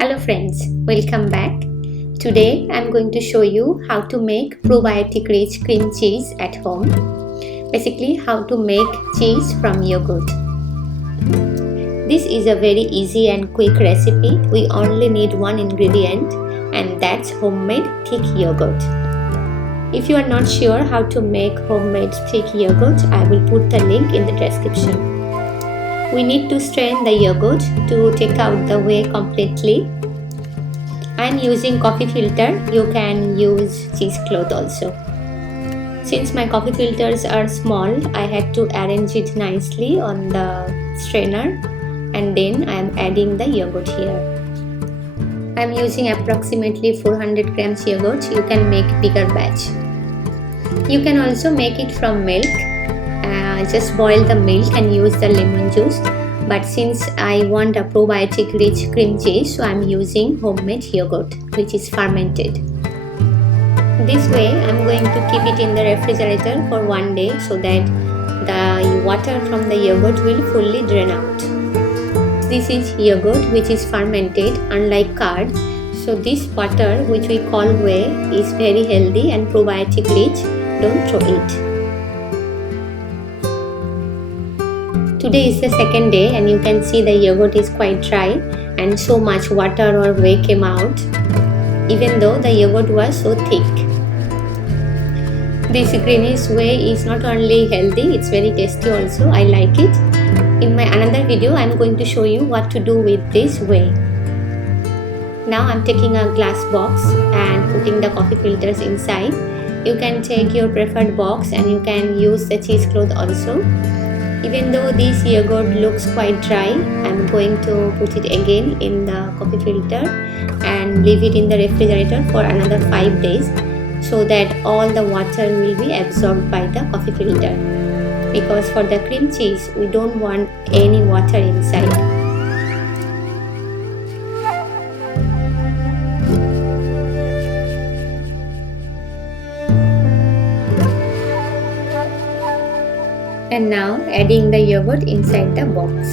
Hello friends, welcome back. Today I'm going to show you how to make probiotic rich cream cheese at home. Basically how to make cheese from yogurt. This is a very easy and quick recipe. We only need one ingredient and that's homemade thick yogurt. If you are not sure how to make homemade thick yogurt, I will put the link in the description. We need to strain the yogurt to take out the whey completely. I am using coffee filter. You can use cheesecloth also. Since my coffee filters are small, I had to arrange it nicely on the strainer and then I am adding the yogurt here. I am using approximately 400 grams yogurt. You can make bigger batch. You can also make it from milk. Just boil the milk and use the lemon juice. But since I want a probiotic rich cream cheese, so I am using homemade yogurt which is fermented. This way I am going to keep it in the refrigerator for 1 day so that the water from the yogurt will fully drain out. This is yogurt which is fermented unlike curd. So this water which we call whey is very healthy and probiotic rich. Don't throw it. Today is the second day and you can see the yogurt is quite dry and so much water or whey came out even though the yogurt was so thick. This greenish whey is not only healthy, it's very tasty also. I like it. In my another video I am going to show you what to do with this whey. Now I am taking a glass box and putting the coffee filters inside. You can take your preferred box and you can use the cheesecloth also. Even though this yogurt looks quite dry, I am going to put it again in the coffee filter and leave it in the refrigerator for another 5 days so that all the water will be absorbed by the coffee filter. Because for the cream cheese, we don't want any water inside. And now adding the yogurt inside the box.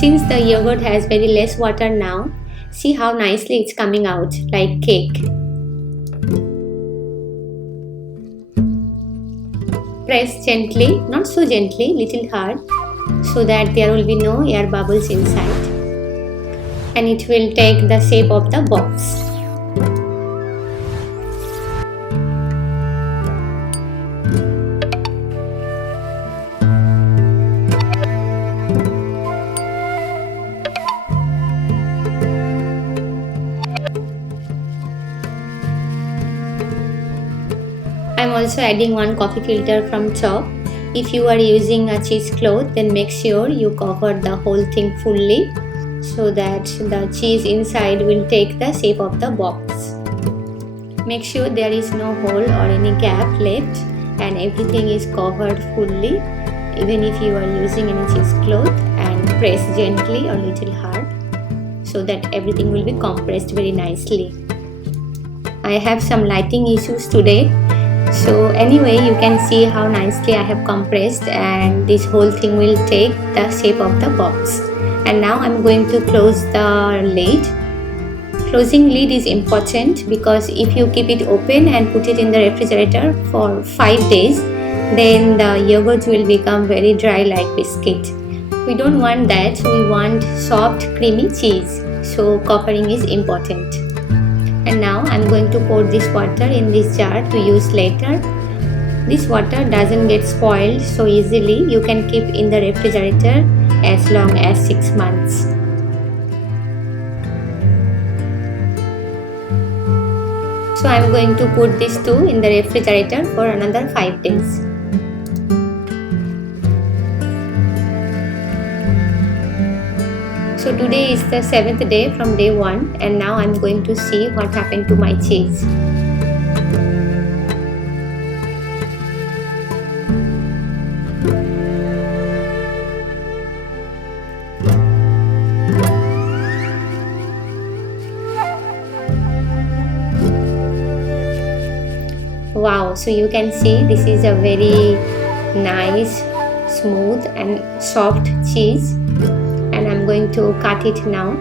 Since the yogurt has very less water now, see how nicely it's coming out like cake. Press gently, not so gently, little hard, so that there will be no air bubbles inside and it will take the shape of the box. I am also adding 1 coffee filter from top. If you are using a cheesecloth, then make sure you cover the whole thing fully so that the cheese inside will take the shape of the box. Make sure there is no hole or any gap left and everything is covered fully, even if you are using any cheesecloth, and press gently or little hard so that everything will be compressed very nicely. I have some lighting issues today. So anyway, you can see how nicely I have compressed and this whole thing will take the shape of the box. And now I'm going to close the lid. Closing lid is important because if you keep it open and put it in the refrigerator for 5 days, then the yogurt will become very dry like biscuit. We don't want that. We want soft creamy cheese. So covering is important. And now I'm going to pour this water in this jar to use later. This water doesn't get spoiled so easily. You can keep in the refrigerator as long as 6 months. So I'm going to put this too in the refrigerator for another 5 days. So today is the 7th day from day 1 and now I'm going to see what happened to my cheese. Wow, so you can see this is a very nice, smooth and soft cheese, and I'm going to cut it now.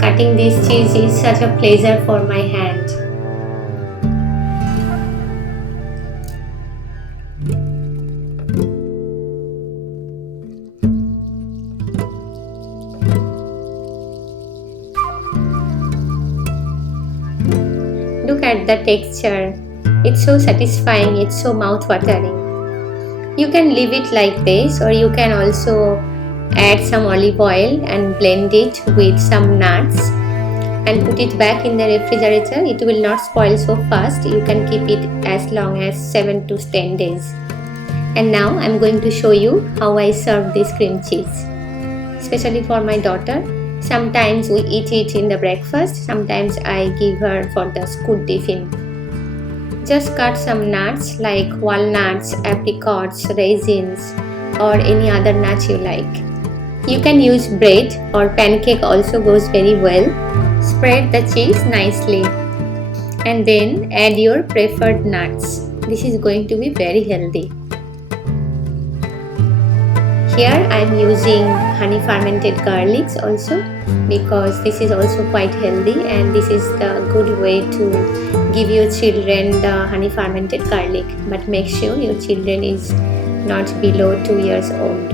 Cutting this cheese is such a pleasure for my hand. Look at the texture. It's so satisfying, it's so mouth-watering. You can leave it like this, or you can also add some olive oil and blend it with some nuts and put it back in the refrigerator. It will not spoil so fast. You can keep it as long as 7 to 10 days. And now I'm going to show you how I serve this cream cheese, especially for my daughter. Sometimes we eat it in the breakfast, sometimes I give her for the school tiffin. Just cut some nuts like walnuts, apricots, raisins, or any other nuts you like. You can use bread or pancake, also goes very well. Spread the cheese nicely and then add your preferred nuts. This is going to be very healthy. Here I am using honey fermented garlics also, because this is also quite healthy, and this is the good way to give your children the honey fermented garlic, but make sure your children is not below 2 years old.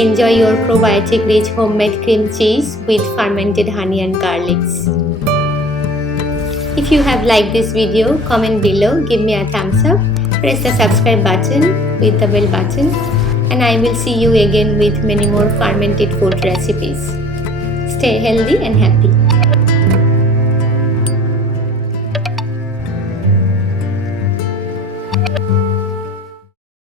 Enjoy your probiotic rich homemade cream cheese with fermented honey and garlics. If you have liked this video, comment below, give me a thumbs up, press the subscribe button with the bell button, and I will see you again with many more fermented food recipes. Stay healthy and happy.